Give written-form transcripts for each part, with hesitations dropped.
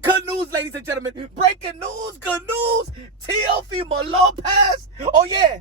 Good news, ladies and gentlemen. Breaking news, good news. Teofimo Lopez. Oh, yeah,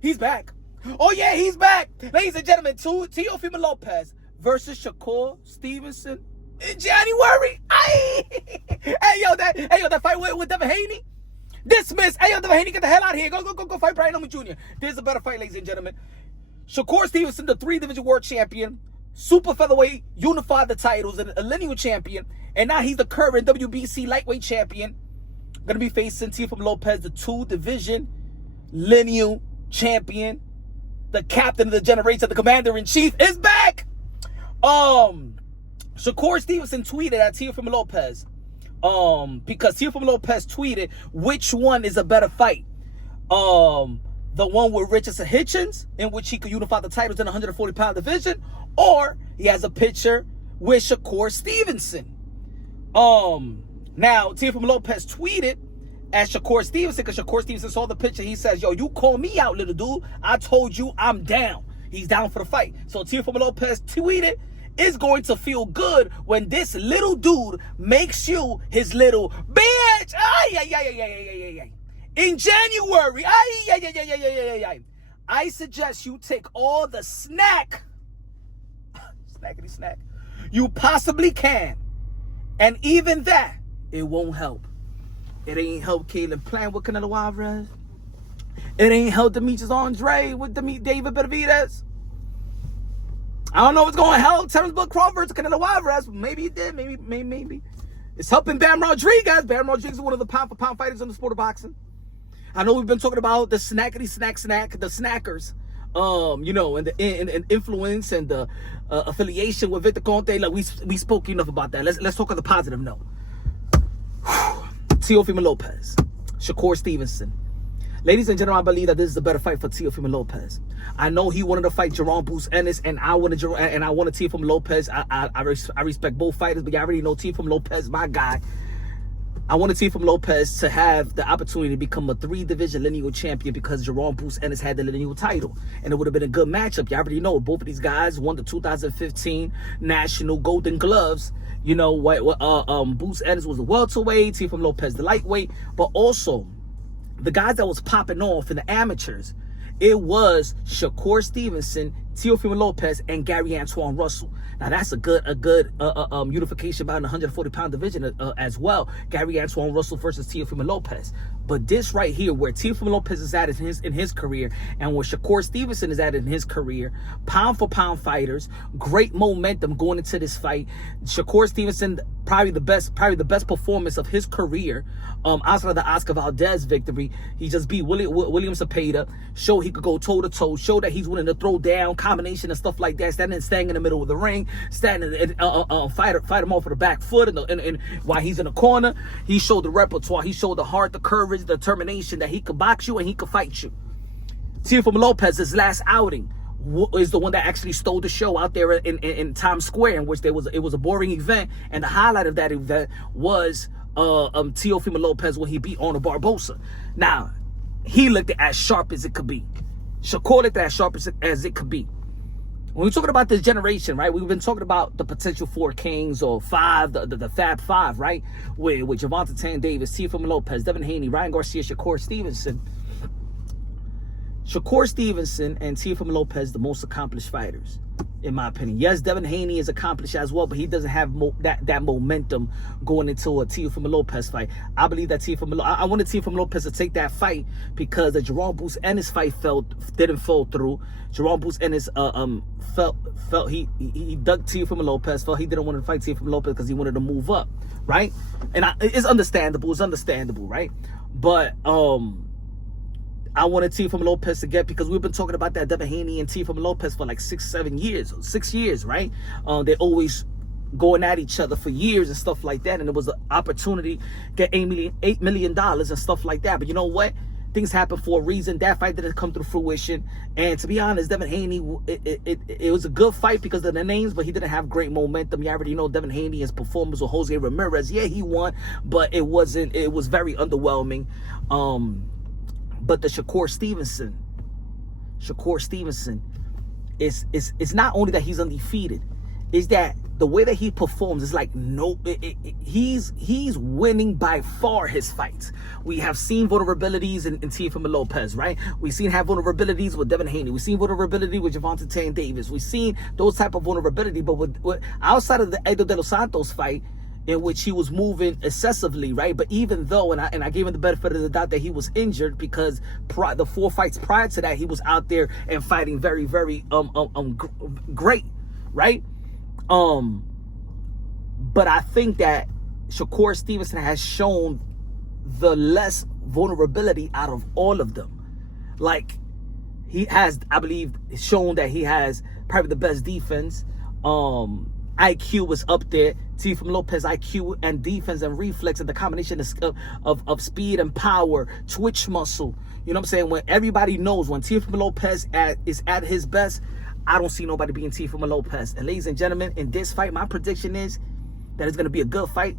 he's back. Oh, yeah, he's back. Ladies and gentlemen, Teofimo Lopez versus Shakur Stevenson in January. Hey, yo, that fight with Devin Haney. Dismiss. Hey, yo, Devin Haney, get the hell out of here. Go fight Brian Owens Jr. There's a better fight, ladies and gentlemen. Shakur Stevenson, the 3-division world champion, super featherweight, unified the titles, and a lineal champion. And now he's the current WBC lightweight champion. Going to be facing Teofimo Lopez, the 2-division lineal champion. The captain of the generation, the commander-in-chief is back. Shakur Stevenson tweeted at Teofimo Lopez. Because Teofimo Lopez tweeted, which one is a better fight? The one with Richardson Hitchens, in which he could unify the titles in the 140-pound division, or he has a picture with Shakur Stevenson. Now, Teofimo Lopez tweeted at Shakur Stevenson, because Shakur Stevenson saw the picture. He says, yo, you call me out, little dude. I told you I'm down. He's down for the fight. So Teofimo Lopez tweeted, it's going to feel good when this little dude makes you his little bitch. In January. I suggest you take all the snack you possibly can. And even that, it won't help. It ain't help Caleb playing with Canelo Alvarez. It ain't help Demetrius Andre with David Benavidez. I don't know if it's going to help Terrence Bud Crawford to Canelo Alvarez. Maybe it did. Maybe. It's helping Bam Rodriguez. Bam Rodriguez is one of the pound-for-pound fighters in the sport of boxing. I know we've been talking about the snack, the snackers. And the influence and the affiliation with Victor Conte. Like we spoke enough about that. Let's talk on the positive note. Teofimo Lopez, Shakur Stevenson. Ladies and gentlemen, I believe that this is a better fight for Teofimo Lopez. I know he wanted to fight Jerome Bruce Ennis, and I wanted Teofimo Lopez. I respect both fighters, but you already know Teofimo Lopez, my guy. I wanted Teofimo Lopez to have the opportunity to become a 3-division lineal champion because Jerome Bruce Ennis had the lineal title. And it would have been a good matchup. You already know both of these guys won the 2015 National Golden Gloves. You know, Bruce Ennis was the welterweight, Teofimo Lopez the lightweight. But also, the guys that was popping off in the amateurs, it was Shakur Stevenson, Teofimo Lopez, and Gary Antoine Russell. Now that's a good unification bout in the 140-pound division as well. Gary Antoine Russell versus Teofimo Lopez. But this right here, where Teofimo Lopez is at in his career, and where Shakur Stevenson is at in his career, pound for pound fighters, great momentum going into this fight. Shakur Stevenson, probably the best performance of his career. Outside of the Oscar Valdez victory, he just beat William Cepeda. Showed he could go toe to toe. Showed that he's willing to throw down, combination and stuff like that. Staying in the middle of the ring, fight him off with the back foot, and while he's in the corner, he showed the repertoire. He showed the heart, the courage, the determination that he could box you and he could fight you. Teofimo Lopez's last outing is the one that actually stole the show out there in Times Square, in which it was a boring event, and the highlight of that event was Teofimo Lopez when he beat Arnold Barbosa. Now, he looked as sharp as it could be. Shakur looked as sharp as it could be. When we're talking about this generation, right, we've been talking about the potential 4 kings or 5, the Fab 5, right, with Gervonta Tank Davis, Teofimo Lopez, Devin Haney, Ryan Garcia, Shakur Stevenson. Shakur Stevenson and Teofimo Lopez, the most accomplished fighters, in my opinion. Yes, Devin Haney is accomplished as well, but he doesn't have that momentum going into a Teofimo Lopez fight. I believe that I wanted Teofimo Lopez to take that fight because the Jerome Bruce Ennis fight didn't fall through. Jerome Bruce Ennis felt he dug Teofimo Lopez, felt he didn't want to fight Teofimo Lopez because he wanted to move up, right? And it's understandable, right? But I wanted Teofimo Lopez to get, because we've been talking about that Devin Haney and Teofimo Lopez for like 6 years, right? They always going at each other for years and stuff like that, and it was an opportunity to get $8 million and stuff like that. But you know what? Things happen for a reason. That fight didn't come to fruition, and to be honest, Devin Haney, it was a good fight because of the names, but he didn't have great momentum. You already know Devin Haney, his performance with Jose Ramirez. Yeah, he won, but it was very underwhelming. But the Shakur Stevenson, it's not only that he's undefeated, it's that the way that he performs is like he's winning by far his fights. We have seen vulnerabilities in Teofimo Lopez, right? We've seen have vulnerabilities with Devin Haney. We've seen vulnerability with Gervonta Tank Davis. We've seen those type of vulnerability, but with outside of the Edo de los Santos fight, in which he was moving excessively, right? But even though, and I gave him the benefit of the doubt that he was injured, because the 4 fights prior to that, he was out there and fighting very, very great, right? But I think that Shakur Stevenson has shown the less vulnerability out of all of them. Like, he has, I believe, shown that he has probably the best defense. IQ was up there. Teofimo Lopez IQ and defense and reflex and the combination of speed and power, twitch muscle. You know what I'm saying? When everybody knows when Teofimo Lopez is at his best, I don't see nobody being Teofimo Lopez. And ladies and gentlemen, in this fight, my prediction is that it's going to be a good fight.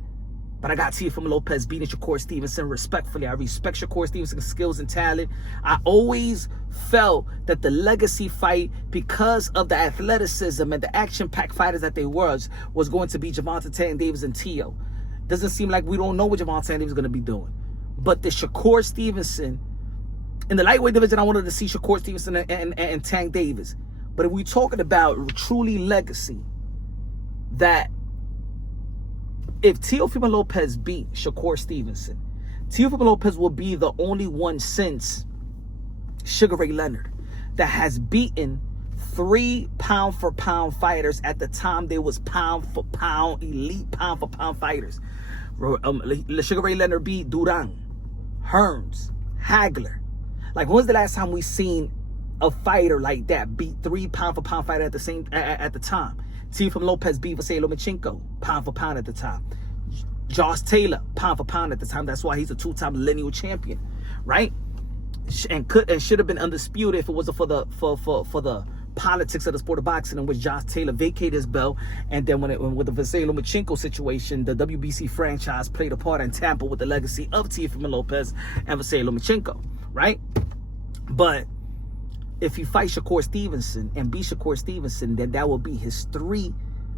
But I got Teofimo Lopez beating Shakur Stevenson respectfully. I respect Shakur Stevenson's skills and talent. I always felt that the legacy fight, because of the athleticism and the action-packed fighters that they was going to be Gervonta Tank Davis and Teo. Doesn't seem like we don't know what Gervonta Tank Davis is going to be doing. But the Shakur Stevenson, in the lightweight division, I wanted to see Shakur Stevenson and Tank Davis. But if we're talking about truly legacy, that if Teofimo Lopez beat Shakur Stevenson, Teofimo Lopez will be the only one since Sugar Ray Leonard that has beaten 3 pound-for-pound fighters at the time they was pound-for-pound, elite pound-for-pound fighters. Sugar Ray Leonard beat Duran, Hearns, Hagler. Like, when was the last time we seen a fighter like that beat 3 pound-for-pound fighters at the time? Teofimo Lopez beat Vasily Lomachenko, pound for pound at the time. Josh Taylor, pound for pound at the time. That's why he's a 2-time lineal champion, right? And should have been undisputed if it wasn't for the politics of the sport of boxing, in which Josh Taylor vacated his belt, and then with the Vasily Lomachenko situation, the WBC franchise played a part in Tampa with the legacy of Teofimo Lopez and Vasily Lomachenko, right? But if he fights Shakur Stevenson and beat Shakur Stevenson, then that will be his 3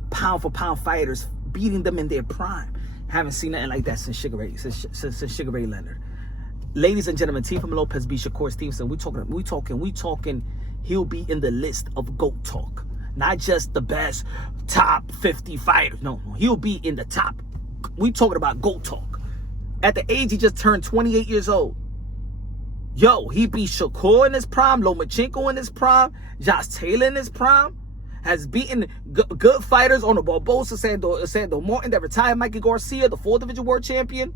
pound-for-pound fighters, beating them in their prime. Haven't seen nothing like that since Sugar Ray Leonard. Ladies and gentlemen, Teofimo Lopez beat Shakur Stevenson. We talking. He'll be in the list of GOAT talk, not just the best top 50 fighters. No, he'll be in the top. We talking about GOAT talk. At the age he just turned 28 years old. Yo, he beat Shakur in his prime, Lomachenko in his prime, Josh Taylor in his prime, has beaten good fighters on the Barbosa, Sandor Morton, that retired Mikey Garcia, the 4th Division World Champion.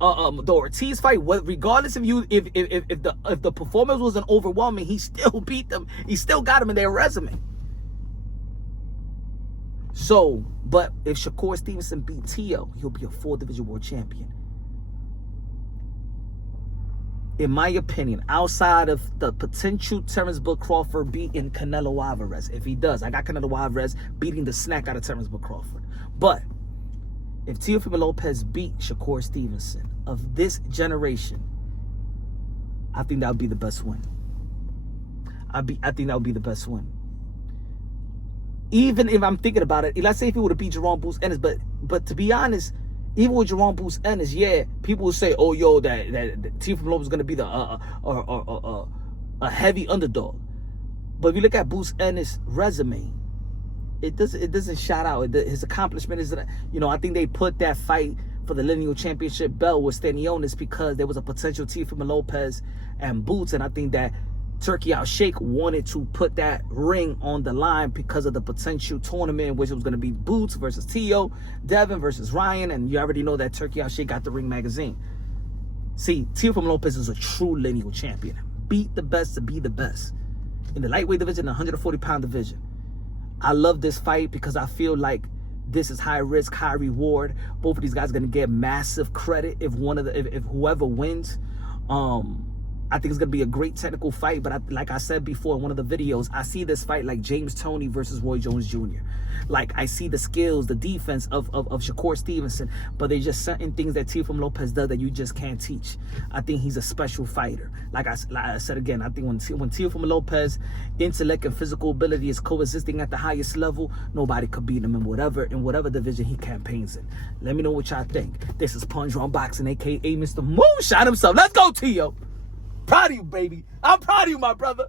The Ortiz fight, regardless of if the performance wasn't overwhelming, he still beat them. He still got them in their resume. So, but if Shakur Stevenson beat Teo, he'll be a 4th Division World Champion. In my opinion, outside of the potential Terrence Bud Crawford beating Canelo Alvarez, if he does, I got Canelo Alvarez beating the snack out of Terrence Bud Crawford. But if Teofimo Lopez beat Shakur Stevenson of this generation, I think that would be the best win. I think that would be the best win. Even if I'm thinking about it, let's say if he would have beat Jerome Boots Ennis, but to be honest, even with Jerome Boots Ennis, yeah, people will say, "Oh, yo, that Teofimo Lopez is going to be a heavy underdog." But if you look at Boots Ennis' resume, it doesn't shout out. His accomplishment is, I think they put that fight for the lineal championship belt with Stanionis because there was a potential Teofimo Lopez and Boots, and I think that Turkey Al Sheikh wanted to put that ring on the line because of the potential tournament in which it was going to be Boots versus Teo, Devin versus Ryan, and you already know that Turkey Al Sheikh got the Ring magazine. See, Teofimo Lopez is a true lineal champion. Beat the best to be the best. In the lightweight division, the 140-pound division. I love this fight because I feel like this is high risk, high reward. Both of these guys are going to get massive credit if whoever wins. I think it's going to be a great technical fight. But like I said before in one of the videos, I see this fight like James Toney versus Roy Jones Jr. Like, I see the skills, the defense of Shakur Stevenson, but there's just certain things that Teofimo Lopez does that you just can't teach. I think he's a special fighter. Like I said again, I think when Teofimo Lopez intellect and physical ability is coexisting at the highest level, nobody could beat him in whatever division he campaigns in. Let me know what y'all think. This is Punch Drunk Boxing, aka Mr. Moonshine himself. Let's go, Teo. Proud of you, baby. I'm proud of you, my brother.